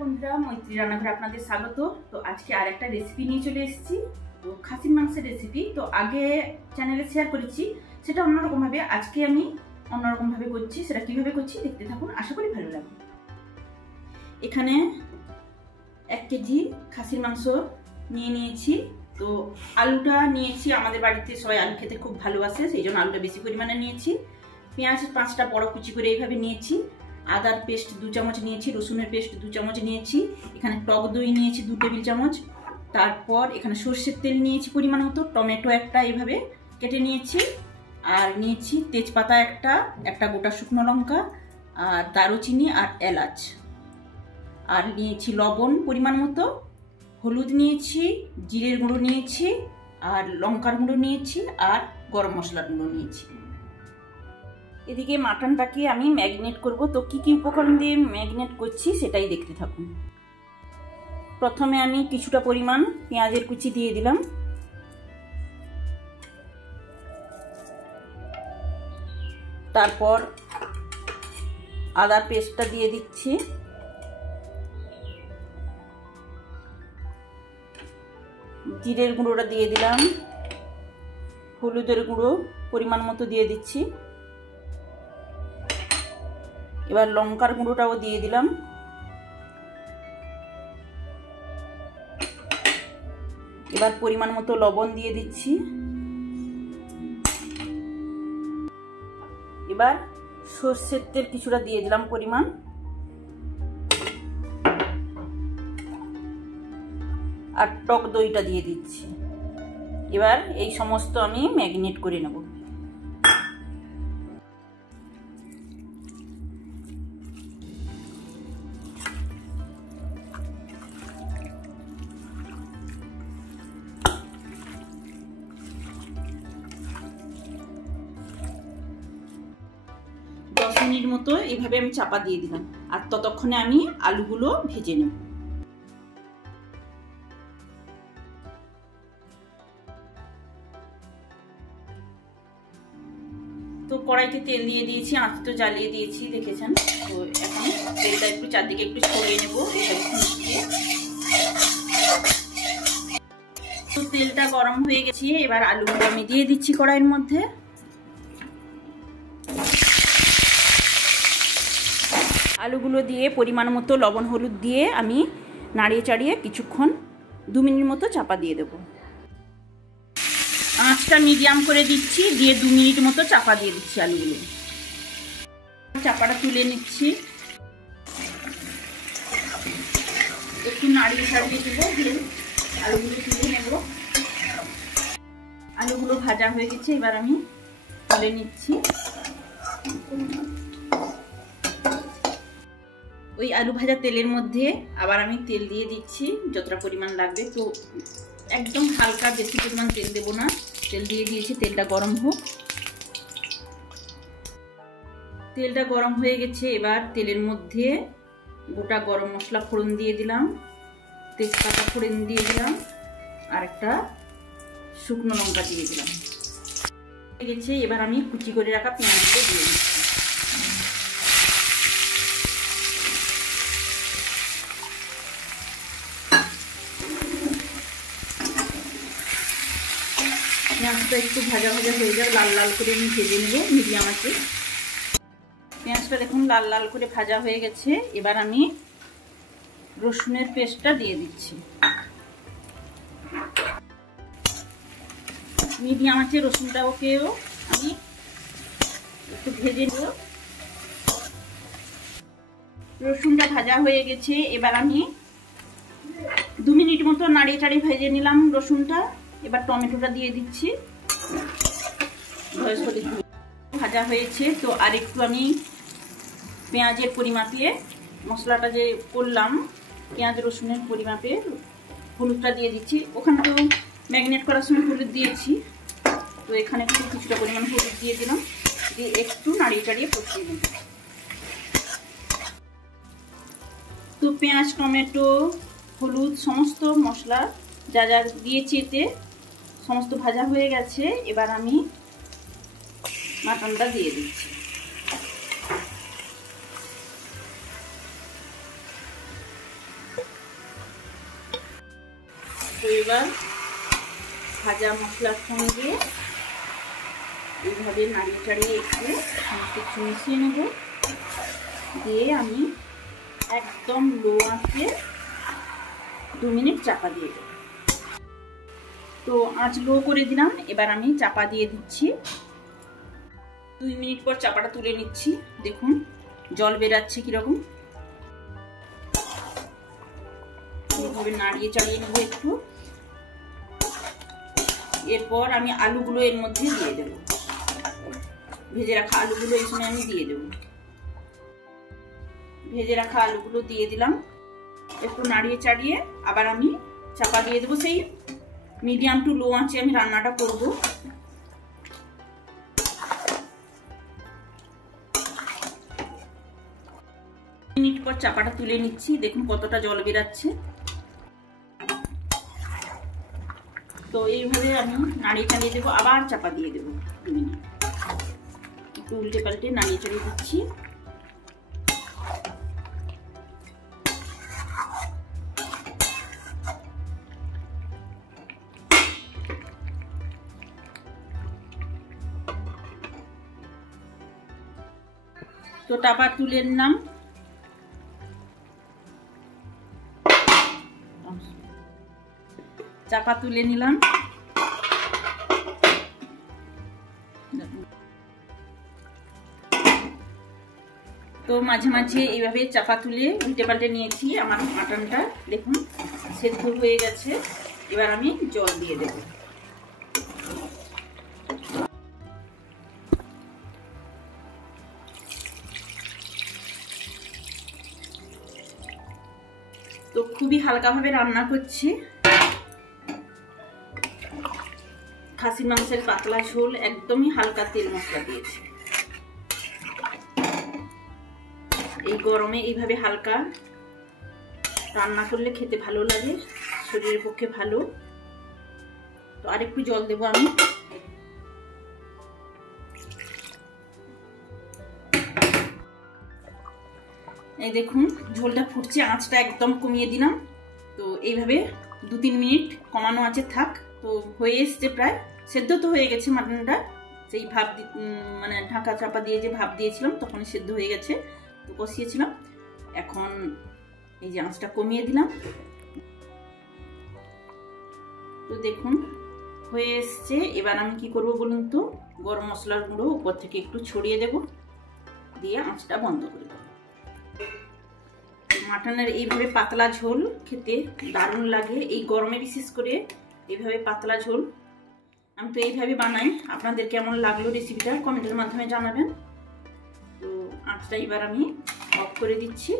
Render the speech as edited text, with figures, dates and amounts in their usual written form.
বন্ধুরা, মৈত্রী রান্নাঘরে আপনাদের স্বাগত। তো আজকে আর একটা রেসিপি নিয়ে চলে এসেছি। তো খাসির মাংসের রেসিপি। তো আগে চ্যানেলে শেয়ার করেছি, সেটা অন্যরকম ভাবে। আজকে আমি অন্যরকম ভাবে করছি। সেটা কিভাবে করছি দেখতে থাকুন, আশা করি ভালো লাগবে। এখানে 1 কেজি খাসির মাংস নিয়ে নিয়েছি। তো আলুটা নিয়েছি, আমাদের বাড়িতে সবাই আলু খেতে খুব ভালোবাসে, সেই জন্য আলুটা বেশি পরিমাণে নিয়েছি। পেঁয়াজ 5টা বড় কুচি করে এইভাবে নিয়েছি। আদার পেস্ট 2 চামচ নিয়েছি, রসুনের পেস্ট 2 চামচ নিয়েছি। এখানে টক দই নিয়েছি 2 টেবিল চামচ। তারপর এখানে সর্ষের তেল নিয়েছি পরিমাণ মতো। টমেটো একটা এইভাবে কেটে নিয়েছি। আর নিয়েছি তেজপাতা একটা গোটা শুকনো লঙ্কা, আর দারুচিনি আর এলাচ। আর নিয়েছি লবণ পরিমাণ মতো, হলুদ নিয়েছি, জিরের গুঁড়ো নিয়েছি, আর লঙ্কার গুঁড়ো নিয়েছি, আর গরম মশলার গুঁড়ো নিয়েছি। এদিকে মাটনটাকে আমি ম্যারিনেট করব। তো কি কি উপকরণ দিয়ে ম্যারিনেট করছি সেটাই দেখতে থাকুন। প্রথমে আমি কিছুটা পরিমাণ পেঁয়াজের কুচি দিয়ে দিলাম। তারপর আদার পেস্টটা দিয়ে দিচ্ছি। জিরের গুঁড়োটা দিয়ে দিলাম। হলুদের গুঁড়ো পরিমাণ মতো দিয়ে দিচ্ছি। এবার লঙ্কার গুঁড়োটাও দিয়ে দিলাম। এবার পরিমাণ মতো লবণ দিয়ে দিচ্ছি। এবার সর্ষের তেল কিছুটা দিয়ে দিলাম পরিমাণ। আর টক দইটা দিয়ে দিচ্ছি। এবার এই সমস্ত আমি ম্যারিনেট করে নেব। 10 মিনিট মতো এইভাবে আমি চাপা দিয়ে দিলাম। আর ততক্ষণে আমি আলুগুলো ভেজে নেব। তো কড়াইতে তেল দিয়ে দিয়েছি, আঁচ তো জ্বালিয়ে দিয়েছি, দেখেছেন। তো এখন তেলটা একটু চারদিকে একটু ছড়িয়ে নেব। তো তেলটা গরম হয়ে গেছে, এবার আলুগুলো আমি দিয়ে দিচ্ছি কড়াইয়ের মধ্যে। আলুগুলো দিয়ে পরিমাণ মতো লবণ হলুদ দিয়ে আমি নাড়িয়ে চাড়িয়ে কিছুক্ষণ 2 মিনিট মতো চাপা দিয়ে দেব। আঁচটা মিডিয়াম করে দিচ্ছি, দিয়ে 2 মিনিট মতো চাপা দিয়ে দিচ্ছি আলুগুলো। চাপাটা তুলে নিচ্ছি, একটু নাড়িয়ে ছাড়িয়ে দেবো, দিয়ে আলুগুলো তুলে নেব। আলুগুলো ভাজা হয়ে গেছে, এবার আমি তুলে নিচ্ছি। ওই আলু ভাজা তেলের মধ্যে আবার আমি তেল দিয়ে দিচ্ছি যতটা পরিমাণ লাগবে। তো একদম হালকা, বেশি পরিমাণ তেল দেব না। তেল দিয়ে দিয়েছি, তেলটা গরম হোক। তেলটা গরম হয়ে গেছে, এবার তেলের মধ্যে গোটা গরম মশলা ফোড়ন দিয়ে দিলাম, তেজপাতা ফোড়ন দিয়ে দিলাম, আর একটা শুকনো লঙ্কা দিয়ে দিলাম। হয়ে গেছে, এবার আমি কুচি করে রাখা পেঁয়াজগুলো দিয়ে দিচ্ছি। পেঁয়াজটা একটু ভাজা ভাজা হয়ে যাবে, লাল লাল করে আমি ভেজে নেব মিডিয়াম আঁচে। পেঁয়াজটা দেখুন লাল লাল করে ভাজা হয়ে গেছে। এবার আমি রসুনের পেস্টটা দিয়ে দিচ্ছি। মিডিয়াম আঁচে রসুনটাকেও আমি একটু ভেজে নেব। রসুনটা ভাজা হয়ে গেছে, এবার আমি 2 মিনিট মতো নাড়িয়ে চাড়িয়ে ভেজে নিলাম রসুনটা। এবার টমেটোটা দিয়ে দিচ্ছি। ভাজা হয়েছে, তো আর একটু আমি পেঁয়াজের পরিমাপে মশলাটা যে করলাম, পেঁয়াজ রসুনের পরিমাপে হলুদটা দিয়ে দিচ্ছি। ওখানে তো ম্যারিনেট করার সময় হলুদ দিয়েছি, তো এখানে একটু কিছুটা পরিমাণ হলুদ দিয়ে দিলাম, দিয়ে একটু নাড়িয়ে চাড়িয়ে কষিয়ে দিলাম। তো পেঁয়াজ, টমেটো, হলুদ সমস্ত মশলা যা যা দিয়েছি এতে সমস্ত ভাজা হয়ে গেছে। এবার আমি মাটনটা দিয়ে দিচ্ছি। এবার ভাজা মশলার সঙ্গে এইভাবে নাড়িয়ে চাড়িয়ে একটু সমস্ত কিছু মিশিয়ে নেব, দিয়ে আমি একদম লো আঁচে 2 মিনিট চাপা দিয়ে দেব। তো আঁচ লো করে দিলাম, এবার আমি চাপা দিয়ে দিচ্ছি। 2 মিনিট পর চাপাটা তুলে নিচ্ছি, দেখুন জল বেরাচ্ছে কিরকম। এইভাবে নাড়িয়ে চাড়িয়ে নেবো একটু। এরপর আমি আলুগুলো এর মধ্যে দিয়ে দেবো, ভেজে রাখা আলুগুলো এই সময় আমি দিয়ে দেবো। ভেজে রাখা আলুগুলো দিয়ে দিলাম, একটু নাড়িয়ে চাড়িয়ে আবার আমি চাপা দিয়ে দেবো। সেই মিডিয়াম টু লো আঁচে আমি রান্নাটা করব। মিনিট পর চাপাটা তুলে নিচ্ছি, দেখুন কতটা জল বেরাচ্ছে। তো এইভাবে আমি নাড়িয়ে চাড়িয়ে দেবো, আবার চাপা দিয়ে দেবো 2 মিনিট। একটু উল্টে পাল্টে নাড়িয়ে চাড়িয়ে দিচ্ছি। তো চাপা তুলে নিলাম, চাপা তুলে নিলাম। তো মাঝে মাঝে এইভাবে চাপা তুলে উল্টে পাল্টে নিয়েছি। আমার মাটনটা দেখুন সেদ্ধ হয়ে গেছে, এবার আমি জল দিয়ে দেব। তো খুবই হালকাভাবে রান্না করছি। খাসির মাংসের পাতলা ঝোল, একদমই হালকা তেল মশলা দিয়েছি। এই গরমে এইভাবে হালকা রান্না করলে খেতে ভালো লাগে, শরীরের পক্ষে ভালো। তো আরেকটু জল দেবো আমি। এই দেখুন ঝোলটা ফুটছে, আঁচটা একদম কমিয়ে দিলাম। তো এইভাবে 2-3 মিনিট কমানো আছে থাক। তো হয়ে এসছে প্রায়, সেদ্ধ তো হয়ে গেছে মাটনটা। সেই ভাপ মানে ঢাকা চাপা দিয়ে যে ভাপ দিয়েছিলাম তখনই সেদ্ধ হয়ে গেছে, তো কষিয়েছিলাম। এখন এই যে আঁচটা কমিয়ে দিলাম। তো দেখুন হয়ে এসছে। এবার আমি কি করব বলুন তো, গরম মশলার গুঁড়ো উপর থেকে একটু ছড়িয়ে দেব, দিয়ে আঁচটা বন্ধ করে দেব। মাটনের এইভাবে পাতলা ঝোল খেতে দারুণ লাগে এই গরমে, বিশেষ করে এইভাবে পাতলা ঝোল। আমি তো এইভাবে বানাই, আপনাদের কেমন লাগলো রেসিপিটা কমেন্টের মাধ্যমে জানাবেন। তো আঁচটা এবার আমি অফ করে দিচ্ছি।